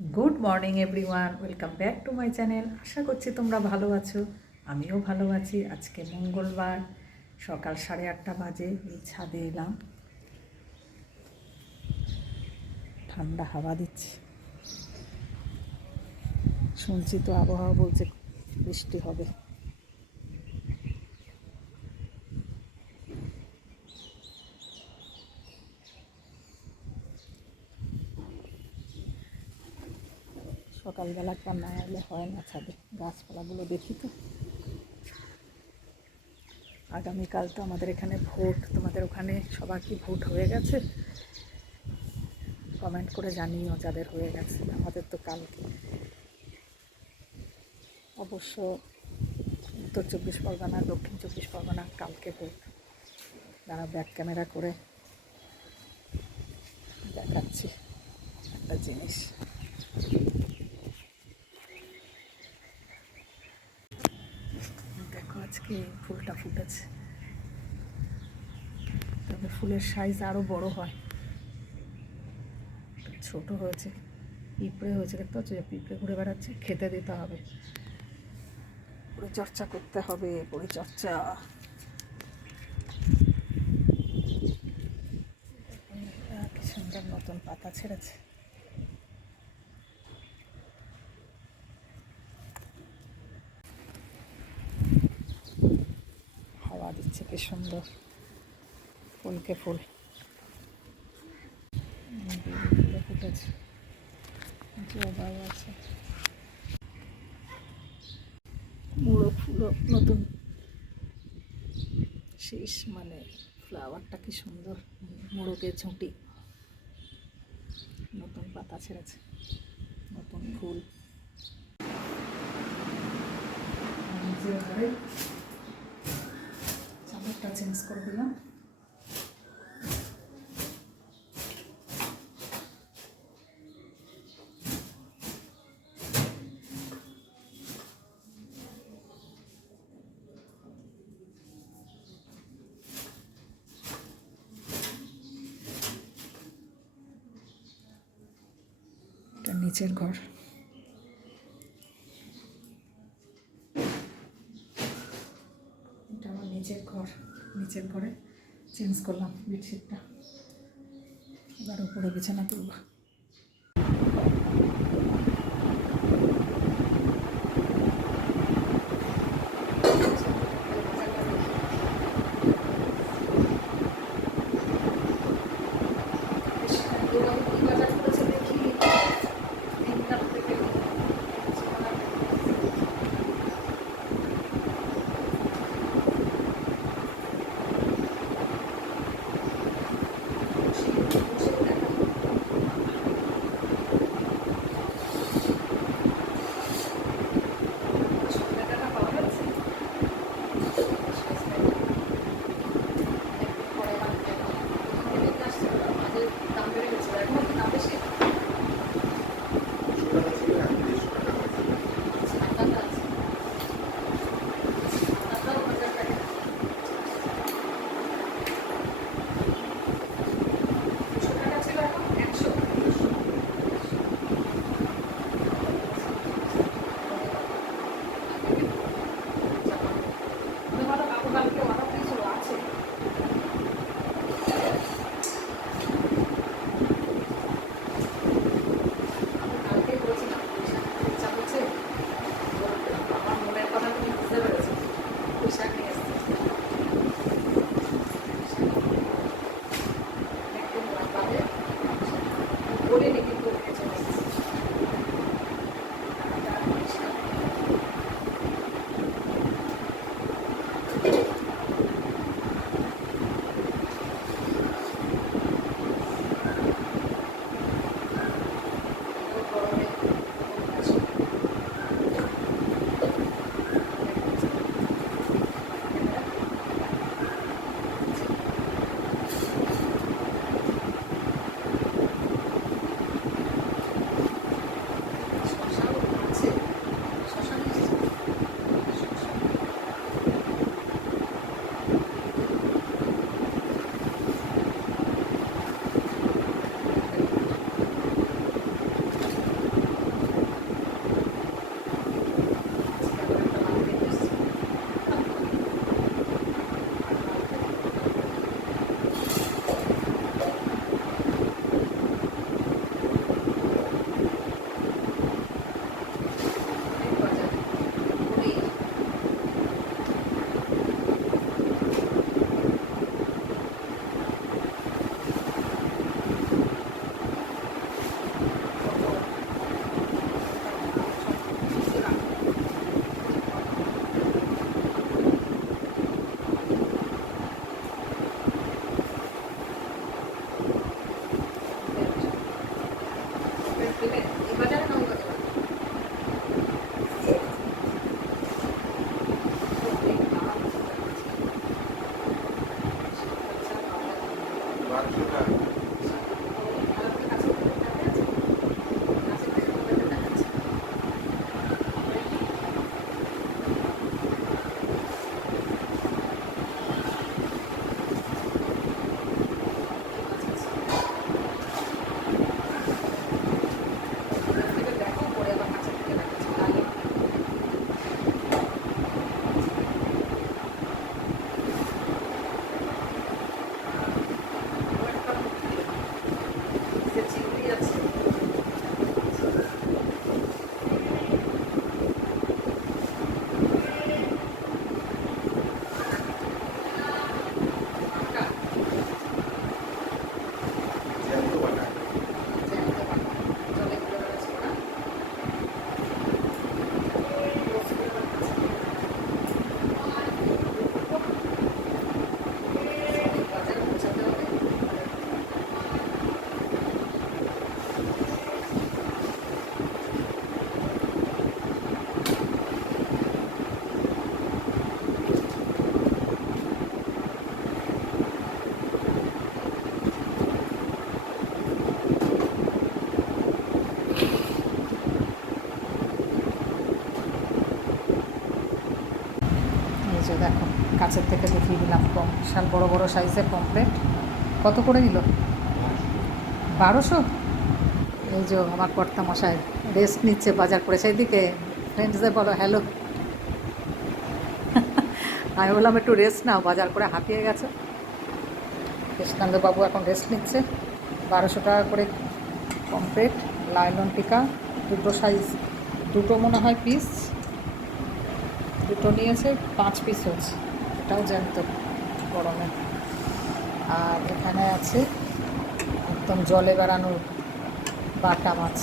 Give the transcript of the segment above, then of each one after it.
Good morning everyone, welcome back to my channel. আশা করছি তোমরা ভালো আছো, আমিও ভালো আছি। আজকে মঙ্গলবার সকাল 8:30 বাজে। এই ছাদে এলাম, ঠান্ডা হাওয়া দিচ্ছে। শুনছি তো আবহাওয়া বলছে বৃষ্টি হবে। সকালবেলা একবার না এলে হয় না, ছাদে গাছপালাগুলো দেখি তো। আগামীকাল তো আমাদের এখানে ভোট, তোমাদের ওখানে সবার কি ভোট হয়ে গেছে? কমেন্ট করে জানিও যাদের হয়ে গেছে। আমাদের তো কালকে, অবশ্য উত্তর 24 পরগনা, দক্ষিণ 24 পরগনা কালকে ভোট। তারা ব্যাক ক্যামেরা করে দেখাচ্ছি একটা জিনিস। দেখো আজকে ফুলটা ফুটেছে, তবে ফুলের সাইজ আরও বড় হয়, ছোট হয়েছে। পিঁপড়ে হয়েছে, দেখতে পাচ্ছ? পিঁপড়ে ঘুরে বেড়াচ্ছে, খেতে দিতে হবে, পরিচর্যা করতে হবে, পরিচর্যা। কি সুন্দর নতুন পাতা ছেড়েছে। হাওয়া দিচ্ছে, কি সুন্দর ফুলকে ফুল ফুলে ফুটেছে, জবাও আছে, মুড়ো ফুলও নতুন শীষ, মানে ফ্লাওয়ারটা কি সুন্দর, মোড়কে ঝুঁটি, নতুন পাতা ছেড়েছে, নতুন ফুল। নিজের ঘরে চাদরটা চেঞ্জ করে দিলাম। এটা নিচের ঘর, এটা আমার নিচের ঘর। নিচের ঘরে চেঞ্জ করলাম বেডশিটটা, এবার উপরে বিছানা তুলব। এই বাজারে না ওই বাজারে? যে দেখো কাছের থেকে দেখিয়ে দিলাম, বিশাল বড় বড় সাইজের পমফ্রেট। কত করে নিল? 1200। এই যে আমার কর্তা মশাই রেস্ট নিচ্ছে বাজার করে, সেই দিকে ফ্রেন্ডসদের বলো হ্যালো। আমি বললাম একটু রেস্ট নাও, বাজার করে হাঁপিয়ে গেছে। কৃষ্ণানন্দবাবু এখন রেস্ট নিচ্ছে। 1200 টাকা করে পমফ্রেট, লাইলন টিকা, দুটো সাইজ, দুটো মনে হয় পিস, দুটো নিয়েছে, 5 পিস হচ্ছে। এটাও জ্যান্ত গরমে। আর এখানে আছে একদম জলে বেড়ানো বাটা মাছ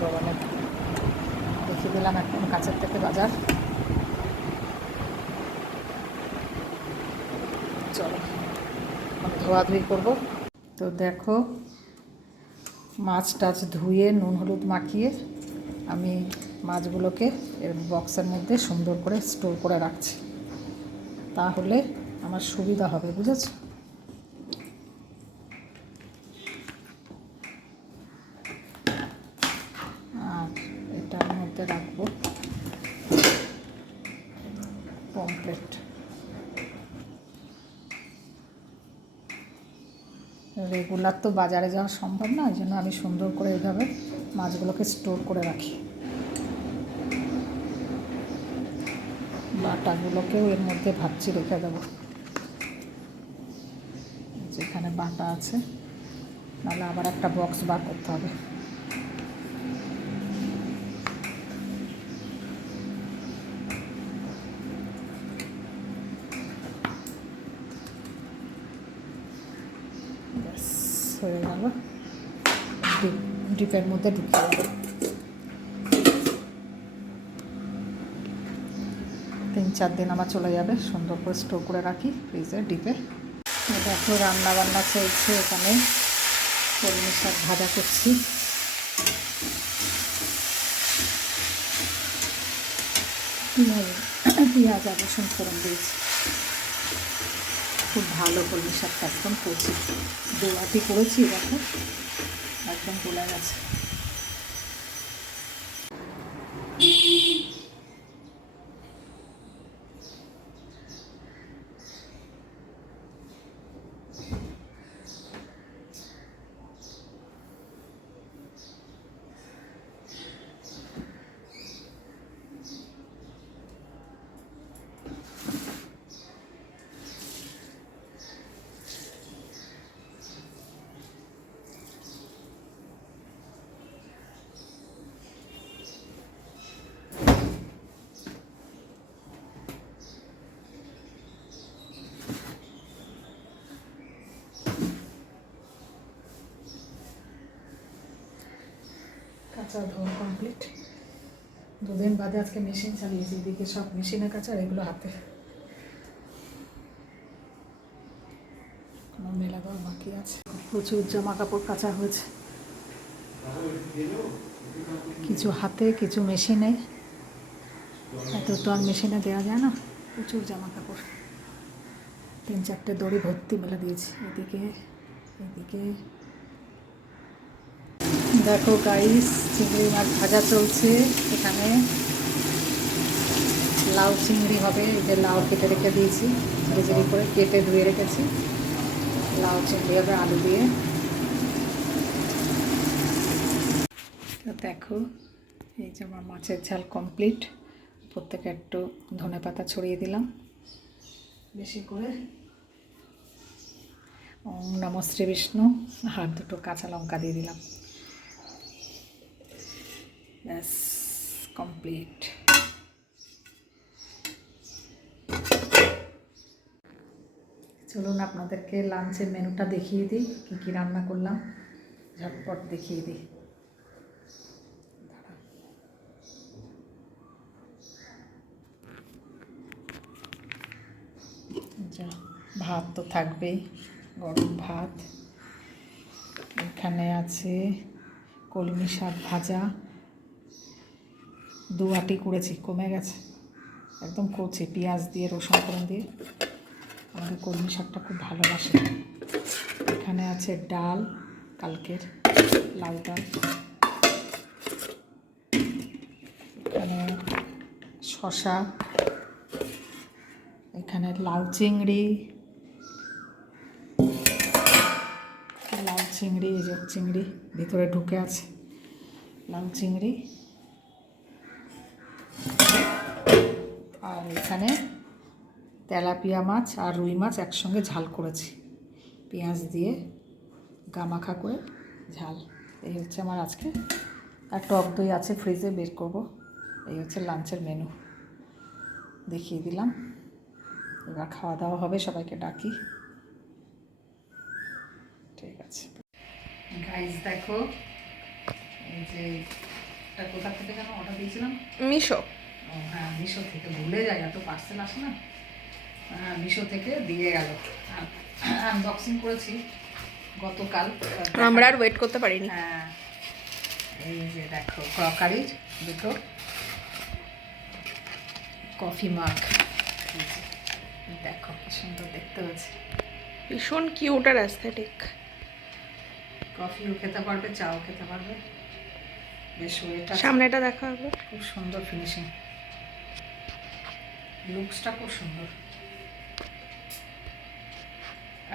গরমে। দেখিয়ে দিলাম একদম কাছের থেকে বাজার। চলো ধোয়াধুয়ি করবো। তো দেখো মাছ টাছ ধুয়ে নুন হলুদ মাখিয়ে আমি মাছগুলোকে এর বক্সের মধ্যে সুন্দর করে স্টোর করে রাখছি, তাহলে আমার সুবিধা হবে, বুঝেছ? আর এটার মধ্যে রাখবো পমফ্রেট। রেগুলার তো বাজারে যাওয়া সম্ভব না, ওই জন্য আমি সুন্দর করে এইভাবে মাছগুলোকে স্টোর করে রাখি। বাটাগুলোকেও এর মধ্যে ভাবছি রেখে দেবো, যেখানে বাটা আছে, নাহলে আবার একটা বক্স বার করতে হবে। ব্যাস হয়ে গেল, ডিপের মধ্যে ঢুকিয়ে দেবো। 3-4 দিন আমার চলে যাবে, সুন্দর করে স্টোর করে রাখি ফ্রিজে ডিপে। দেখো রান্না বান্না চলছে, এখানে কলমি শাক ভাজা করছি। পেঁয়াজ আর রসুন ফোড়ন দিয়েছি। খুব ভালো কলমি শাকটা, একদম কচি, দোয়াটি করেছি, দেখো একদম গলে গেছে। কাঁচা ধোয়া কমপ্লিট। 2 দিন বাদে আজকে মেশিন চালিয়েছি, এদিকে সব মেশিনে কাঁচা, এগুলো হাতে। কোনো মেলা দেওয়া বাকি আছে, প্রচুর জামা কাপড় কাঁচা হয়েছে। কিছু হাতে কিছু মেশিনে, এত তো আর মেশিনে দেওয়া যায় না, প্রচুর জামা কাপড়। 3-4টে দড়ি ভর্তি মেলে দিয়েছি। এদিকে এদিকে দেখো গাইস, চিংড়ি মাছ ভাজা চলছে। এখানে লাউ চিংড়ি হবে। এই যে লাউ কেটে রেখে দিয়েছি, ঝিরি করে কেটে ধুয়ে রেখেছি। লাউ চিংড়ি হবে আলু দিয়ে। তো দেখো, এই যে আমার মাছের ঝাল কমপ্লিট। উপর থেকে একটু ধনেপাতা ছড়িয়ে দিলাম বেশি করে। ওম নমঃ শ্রী বিষ্ণু। আর 2টো কাঁচা লঙ্কা দিয়ে দিলাম। ব্যাস কমপ্লিট। চলুন আপনাদেরকে লাঞ্চের মেনুটা দেখিয়ে দিই, কী কী রান্না করলাম ঝটপট দেখিয়ে দিই। যা, ভাত তো থাকবেই, গরম ভাত। এখানে আছে কলমি শাক ভাজা, 2 আটি করেছি, কমে গেছে একদম কচি, পেঁয়াজ দিয়ে রসুন ফোড়ন দিয়ে। আমাদের কলমি শাকটা খুব ভালোবাসে। এখানে আছে ডাল, কালকের লাউ ডাল। এখানে শসা, এখানে লাউ চিংড়ি, এই যে চিংড়ি ভিতরে ঢুকে আছে, লাউ চিংড়ি। আর এখানে তেলাপিয়া মাছ আর রুই মাছ একসঙ্গে ঝাল করেছি, পেঁয়াজ দিয়ে গামাখা করে ঝাল। এই হচ্ছে আমার আজকে। আর টক দই আছে ফ্রিজে, বের করব। এই হচ্ছে লাঞ্চের মেনু, দেখিয়ে দিলাম। এবার খাওয়া দাওয়া হবে, সবাইকে ডাকি। ঠিক আছে গাইস, দেখো এই যে এটা কোথা থেকে যেন অর্ডার দিয়েছিলাম, মিশো। ও হ্যাঁ, মিশো থেকে। ভুলে যাই, এত পার্সেল আসে না। হ্যাঁ, মিশো থেকে দিয়ে গেল। আনবক্সিং করেছি গতকাল, আমরা আর ওয়েট করতে পারিনি। হ্যাঁ, এই যে দেখো ক্রকারির 2টো কফি মাগ। দেখো কি সুন্দর দেখতে হচ্ছে, ভীষণ কিউট আর অ্যাস্থেটিক। কফিও খেতে পারবে, চাও খেতে পারবে। বেশ ওয়েটা, সামনেটা দেখা হবে, খুব সুন্দর ফিনিশিং, লুকসটা খুব সুন্দর।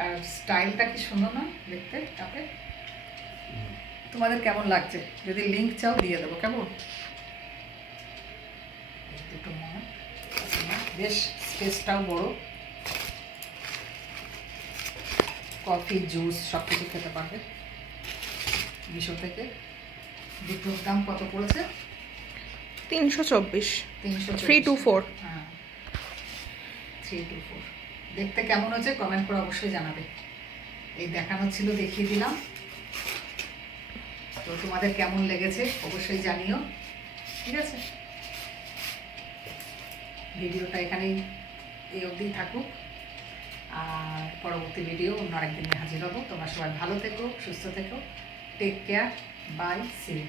আর স্টাইলটা কি সুন্দর না দেখতে কাপে। তোমাদের কেমন লাগছে? যদি লিংক চাও দিয়ে দেবো, কেমন? 2টো মগ, বেশ স্পেসটাও বড়। কফি, জুস সব কিছু খেতে পারবে। মিশো থেকে। 2টোর দাম কত পড়েছে? 324। 324। হ্যাঁ, 324। দেখতে কেমন হচ্ছে কমেন্ট করে অবশ্যই জানাবে। এই দেখানো ছিল, দেখিয়ে দিলাম। তো তোমাদের কেমন লেগেছে অবশ্যই জানিও, ঠিক আছে? ভিডিওটা এখানেই এই অবধি থাকুক। আর পরবর্তী ভিডিও অন্য আরেকদিন হাজির হবো। তোমরা সবাই ভালো থেকো, সুস্থ থেকো। Take care, bye, see you.